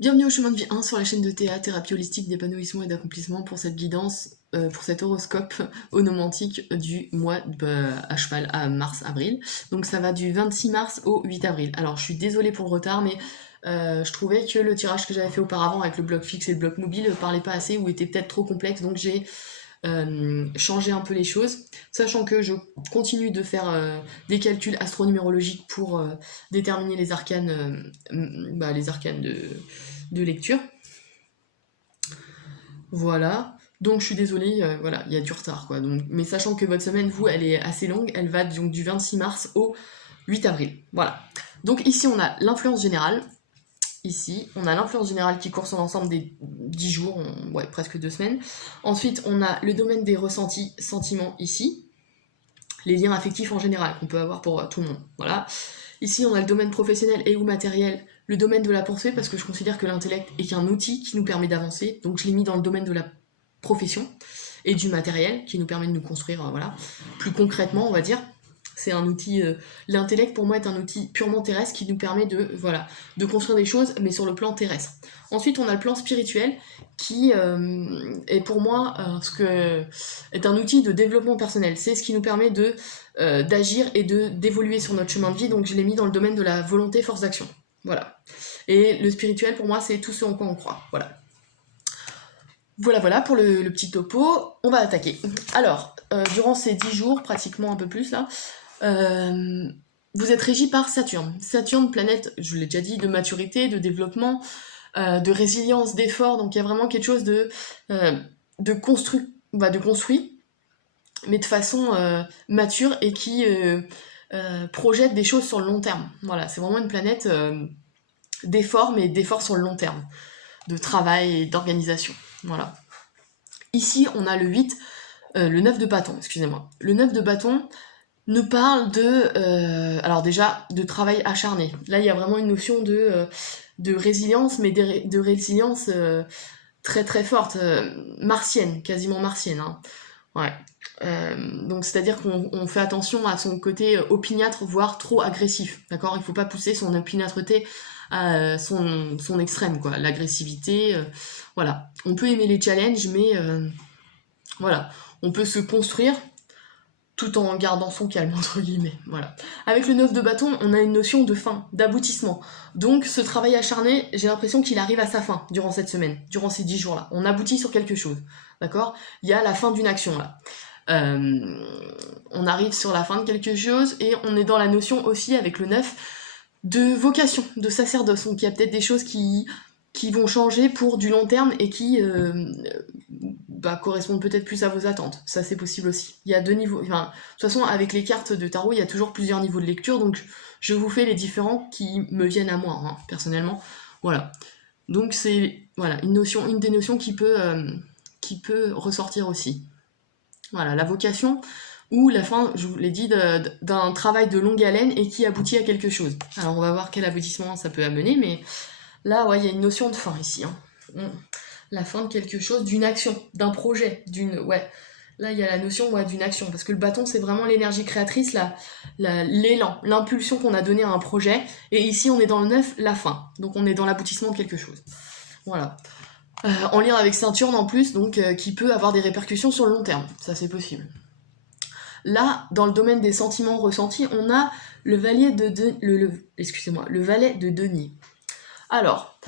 Bienvenue au chemin de vie 1 sur la chaîne de Théa, thérapie holistique d'épanouissement et d'accomplissement pour cette guidance, pour cet horoscope onomantique du mois à cheval à mars-avril. Donc ça va du 26 mars au 8 avril. Alors je suis désolée pour le retard, mais je trouvais que le tirage que j'avais fait auparavant avec le bloc fixe et le bloc mobile parlait pas assez ou était peut-être trop complexe, donc j'ai changer un peu les choses, sachant que je continue de faire des calculs astronumérologiques pour déterminer les arcanes de lecture. Voilà. Donc je suis désolée, voilà, il y a du retard quoi. Donc, mais sachant que votre semaine, vous, elle est assez longue, elle va donc du 26 mars au 8 avril. Voilà. Donc ici on a l'influence générale. Ici, on a l'influence générale qui court sur l'ensemble des 10 jours, ouais, presque 2 semaines. Ensuite, on a le domaine des ressentis, sentiments ici. Les liens affectifs en général qu'on peut avoir pour tout le monde. Voilà. Ici, on a le domaine professionnel et ou matériel, le domaine de la pensée, parce que je considère que l'intellect est qu'un outil qui nous permet d'avancer. Donc je l'ai mis dans le domaine de la profession et du matériel qui nous permet de nous construire, voilà, plus concrètement, on va dire. C'est un outil, l'intellect pour moi est un outil purement terrestre qui nous permet de, voilà, de construire des choses, mais sur le plan terrestre. Ensuite, on a le plan spirituel qui est pour moi est un outil de développement personnel. C'est ce qui nous permet d'agir et d'évoluer sur notre chemin de vie. Donc je l'ai mis dans le domaine de la volonté, force d'action. Voilà. Et le spirituel pour moi c'est tout ce en quoi on croit. Voilà. Voilà pour le petit topo. On va attaquer. Alors, durant ces 10 jours, pratiquement un peu plus là, vous êtes régi par Saturne. Saturne, planète, je l'ai déjà dit, de maturité, de développement, de résilience, d'effort. Donc il y a vraiment quelque chose de construit, mais de façon mature et qui projette des choses sur le long terme. Voilà, c'est vraiment une planète d'effort, mais d'effort sur le long terme, de travail et d'organisation. Voilà. Ici, on a le 9 de bâton, excusez-moi. Le 9 de bâton nous parle alors déjà, de travail acharné. Là, il y a vraiment une notion de résilience, mais de résilience très très forte, martienne, quasiment martienne. Hein. Ouais. Donc c'est-à-dire qu'on fait attention à son côté opiniâtre, voire trop agressif, d'accord. Il faut pas pousser son opiniâtreté à son extrême, quoi. L'agressivité, voilà. On peut aimer les challenges, mais voilà. On peut se construire tout en gardant son calme, entre guillemets, voilà. Avec le 9 de bâton, on a une notion de fin, d'aboutissement. Donc ce travail acharné, j'ai l'impression qu'il arrive à sa fin durant cette semaine, durant ces 10 jours-là. On aboutit sur quelque chose, d'accord. Il y a la fin d'une action, là. On arrive sur la fin de quelque chose et on est dans la notion aussi avec le 9 de vocation, de sacerdoce. Donc il y a peut-être des choses qui vont changer pour du long terme et qui correspondent peut-être plus à vos attentes. Ça c'est possible aussi. Il y a 2 niveaux. Enfin, de toute façon, avec les cartes de tarot, il y a toujours plusieurs niveaux de lecture, donc je vous fais les différents qui me viennent à moi, hein, personnellement. Voilà. Donc c'est voilà, une des notions qui peut ressortir aussi. Voilà, la vocation ou la fin, je vous l'ai dit, d'un travail de longue haleine et qui aboutit à quelque chose. Alors on va voir quel aboutissement ça peut amener, mais là, ouais, il y a une notion de fin ici. Hein. La fin de quelque chose, d'une action, d'un projet, ouais. Là, il y a la notion d'une action, parce que le bâton, c'est vraiment l'énergie créatrice, l'élan, l'impulsion qu'on a donnée à un projet. Et ici, on est dans le 9, la fin. Donc on est dans l'aboutissement de quelque chose. Voilà. En lien avec Saturne en plus, donc qui peut avoir des répercussions sur le long terme. Ça, c'est possible. Là, dans le domaine des sentiments ressentis, on a le valet le valet de denier. Alors,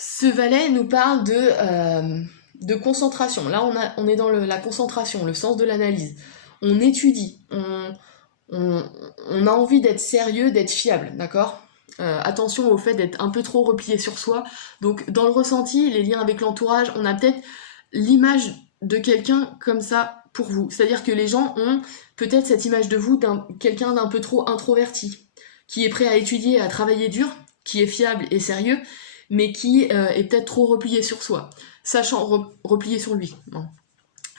ce valet nous parle de concentration. Là, on est dans la concentration, le sens de l'analyse. On étudie, on a envie d'être sérieux, d'être fiable, d'accord. Attention au fait d'être un peu trop replié sur soi. Donc, dans le ressenti, les liens avec l'entourage, on a peut-être l'image de quelqu'un comme ça pour vous. C'est-à-dire que les gens ont peut-être cette image de vous quelqu'un d'un peu trop introverti, qui est prêt à étudier, à travailler dur, qui est fiable et sérieux, mais qui est peut-être trop replié sur soi, replié sur lui. Non.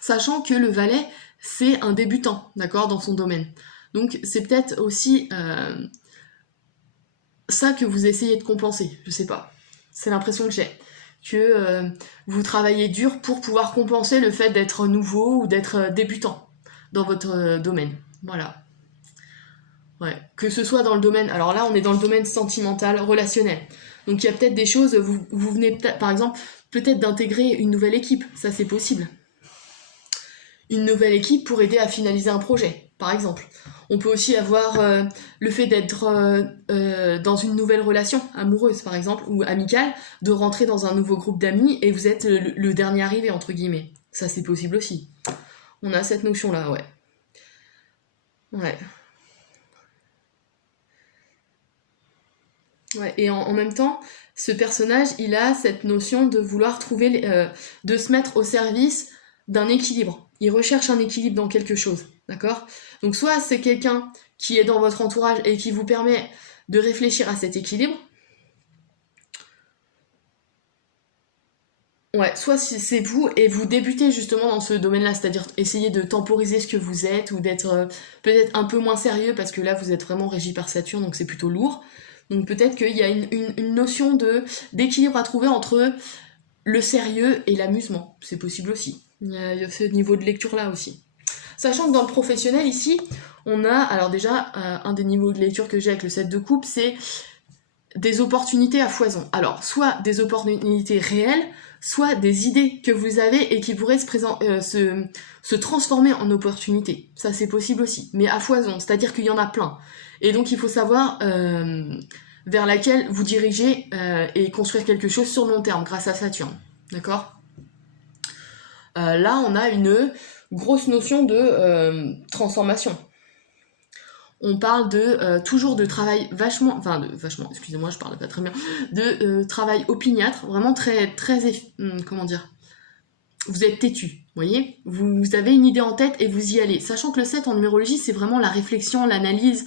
Sachant que le valet, c'est un débutant, d'accord, dans son domaine. Donc c'est peut-être aussi ça que vous essayez de compenser, je sais pas. C'est l'impression que j'ai. Que vous travaillez dur pour pouvoir compenser le fait d'être nouveau ou d'être débutant dans votre domaine. Voilà. Ouais. Que ce soit dans le domaine... Alors là, on est dans le domaine sentimental, relationnel. Donc il y a peut-être des choses, vous venez par exemple peut-être d'intégrer une nouvelle équipe, ça c'est possible. Une nouvelle équipe pour aider à finaliser un projet, par exemple. On peut aussi avoir le fait d'être dans une nouvelle relation amoureuse, par exemple, ou amicale, de rentrer dans un nouveau groupe d'amis et vous êtes le dernier arrivé, entre guillemets. Ça, c'est possible aussi. On a cette notion-là, ouais. Ouais. Ouais, et en même temps, ce personnage, il a cette notion de vouloir trouver, de se mettre au service d'un équilibre. Il recherche un équilibre dans quelque chose, d'accord? Donc soit c'est quelqu'un qui est dans votre entourage et qui vous permet de réfléchir à cet équilibre, ouais, soit c'est vous et vous débutez justement dans ce domaine-là, c'est-à-dire essayer de temporiser ce que vous êtes ou d'être peut-être un peu moins sérieux parce que là vous êtes vraiment régi par Saturne donc c'est plutôt lourd. Donc peut-être qu'il y a une notion d'équilibre à trouver entre le sérieux et l'amusement, c'est possible aussi. Il y a ce niveau de lecture-là aussi. Sachant que dans le professionnel ici, on a, alors déjà, un des niveaux de lecture que j'ai avec le 7 de coupe, c'est des opportunités à foison. Alors, soit des opportunités réelles, soit des idées que vous avez et qui pourraient se transformer en opportunités. Ça, c'est possible aussi, mais à foison, c'est-à-dire qu'il y en a plein. Et donc, il faut savoir vers laquelle vous dirigez et construire quelque chose sur le long terme, grâce à Saturne. D'accord ? Là, on a une grosse notion de transformation. On parle toujours de travail vachement, excusez-moi, je parle pas très bien, de travail opiniâtre, vraiment très, comment dire, vous êtes têtu, vous voyez, vous avez une idée en tête et vous y allez, sachant que le 7 en numérologie, c'est vraiment la réflexion, l'analyse,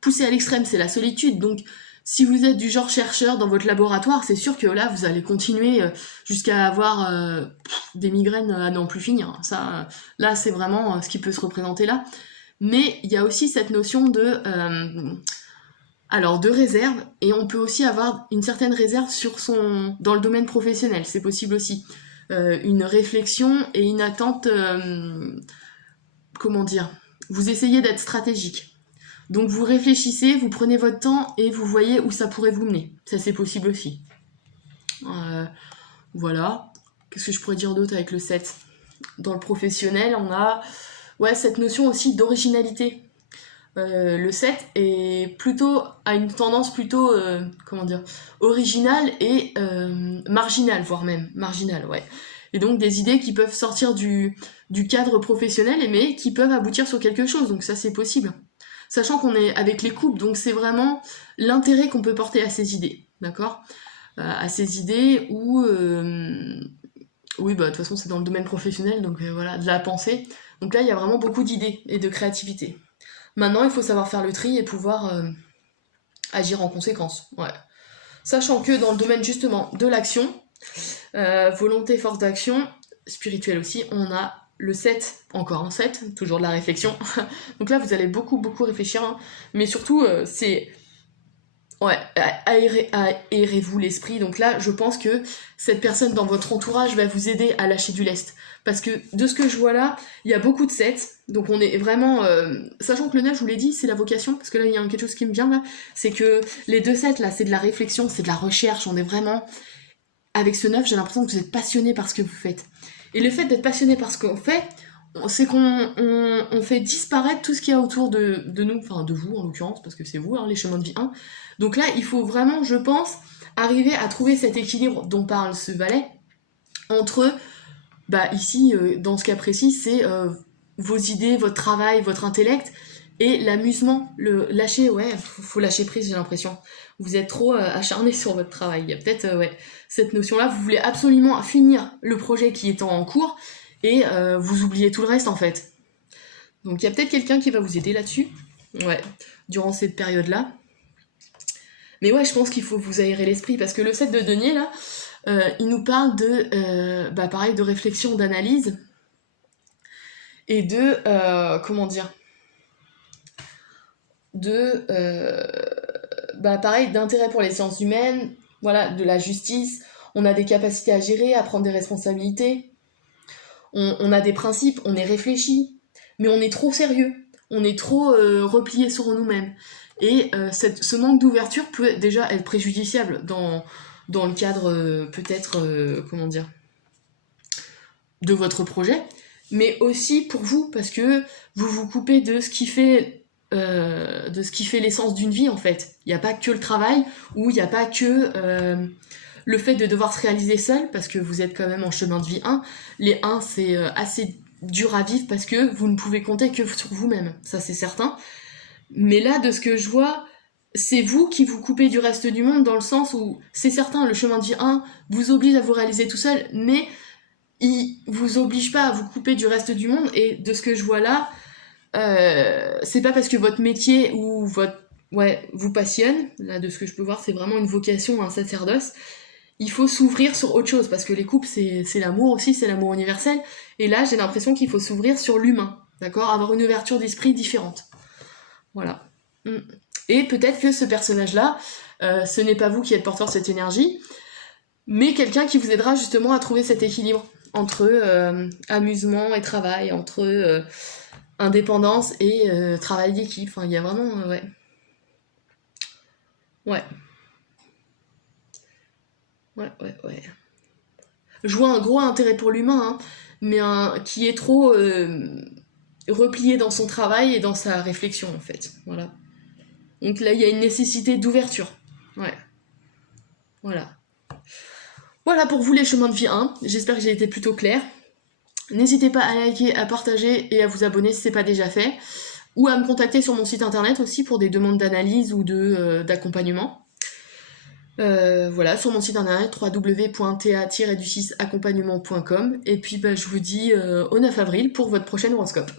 poussée à l'extrême, c'est la solitude, donc si vous êtes du genre chercheur dans votre laboratoire, c'est sûr que là, vous allez continuer jusqu'à avoir des migraines à n'en plus finir. Ça, là, c'est vraiment ce qui peut se représenter là. Mais il y a aussi cette notion de réserve, et on peut aussi avoir une certaine réserve dans le domaine professionnel, c'est possible aussi. Une réflexion et une attente, comment dire, vous essayez d'être stratégique. Donc vous réfléchissez, vous prenez votre temps et vous voyez où ça pourrait vous mener. Ça c'est possible aussi. Voilà. Qu'est-ce que je pourrais dire d'autre avec le 7 ? Dans le professionnel, on a cette notion aussi d'originalité. Le 7 a une tendance plutôt, originale et marginale, voire même marginale, ouais. Et donc des idées qui peuvent sortir du cadre professionnel, mais qui peuvent aboutir sur quelque chose, donc ça c'est possible. Sachant qu'on est avec les couples, donc c'est vraiment l'intérêt qu'on peut porter à ces idées, d'accord ? À ces idées où... oui, bah de toute façon c'est dans le domaine professionnel, donc voilà, de la pensée. Donc là, il y a vraiment beaucoup d'idées et de créativité. Maintenant, il faut savoir faire le tri et pouvoir agir en conséquence, ouais. Sachant que dans le domaine justement de l'action, volonté, force d'action, spirituelle aussi, on a le 7, encore un 7, toujours de la réflexion. Donc là, vous allez beaucoup réfléchir, hein. Mais surtout, c'est... Ouais, aérez-vous l'esprit. Donc là, je pense que cette personne dans votre entourage va vous aider à lâcher du lest. Parce que de ce que je vois là, il y a beaucoup de 7. Donc on est vraiment... sachant que le 9, je vous l'ai dit, c'est la vocation. Parce que là, il y a quelque chose qui me vient là. C'est que les 2 7, là, c'est de la réflexion, c'est de la recherche. On est vraiment... Avec ce 9, j'ai l'impression que vous êtes passionné par ce que vous faites. Et le fait d'être passionné par ce qu'on fait, c'est qu'on fait disparaître tout ce qu'il y a autour de nous, enfin de vous en l'occurrence, parce que c'est vous, hein, les chemins de vie 1. Donc là, il faut vraiment, je pense, arriver à trouver cet équilibre dont parle ce valet, entre, ici, dans ce cas précis, c'est vos idées, votre travail, votre intellect, et l'amusement, le lâcher, faut lâcher prise, j'ai l'impression. Vous êtes trop acharné sur votre travail. Il y a peut-être cette notion-là, vous voulez absolument finir le projet qui est en cours, et vous oubliez tout le reste en fait. Donc il y a peut-être quelqu'un qui va vous aider là-dessus, durant cette période-là. Mais je pense qu'il faut vous aérer l'esprit, parce que le 7 de denier, là, il nous parle de, pareil, de réflexion, d'analyse, et de, pareil, d'intérêt pour les sciences humaines, voilà, de la justice. On a des capacités à gérer, à prendre des responsabilités. On a des principes, on est réfléchi, mais on est trop sérieux. On est trop replié sur nous-mêmes. Et ce manque d'ouverture peut déjà être préjudiciable dans le cadre peut-être, comment dire, de votre projet, mais aussi pour vous, parce que vous vous coupez de ce qui fait l'essence d'une vie en fait. Il n'y a pas que le travail, ou il n'y a pas que le fait de devoir se réaliser seul, parce que vous êtes quand même en chemin de vie 1. Les 1, c'est assez dur à vivre parce que vous ne pouvez compter que sur vous-même, ça c'est certain. Mais là, de ce que je vois, c'est vous qui vous coupez du reste du monde, dans le sens où, c'est certain, le chemin de vie 1 vous oblige à vous réaliser tout seul, mais il vous oblige pas à vous couper du reste du monde. Et de ce que je vois là, c'est pas parce que votre métier ou vous passionne, là de ce que je peux voir, c'est vraiment une vocation, un sacerdoce. Il faut s'ouvrir sur autre chose, parce que les couples, c'est l'amour aussi, c'est l'amour universel. Et là, j'ai l'impression qu'il faut s'ouvrir sur l'humain, d'accord, avoir une ouverture d'esprit différente. Voilà. Et peut-être que ce personnage-là, ce n'est pas vous qui êtes porteur de cette énergie, mais quelqu'un qui vous aidera justement à trouver cet équilibre entre amusement et travail, entre indépendance et travail d'équipe. Enfin, il y a vraiment... ouais. Je vois un gros intérêt pour l'humain, hein, mais qui est trop replié dans son travail et dans sa réflexion, en fait. Voilà. Donc là, il y a une nécessité d'ouverture. Ouais. Voilà. Voilà pour vous les chemins de vie 1. J'espère que j'ai été plutôt claire. N'hésitez pas à liker, à partager et à vous abonner si ce n'est pas déjà fait. Ou à me contacter sur mon site internet aussi pour des demandes d'analyse ou d'accompagnement. Voilà, sur mon site internet www.ta-accompagnement.com. Et puis je vous dis au 9 avril pour votre prochain horoscope.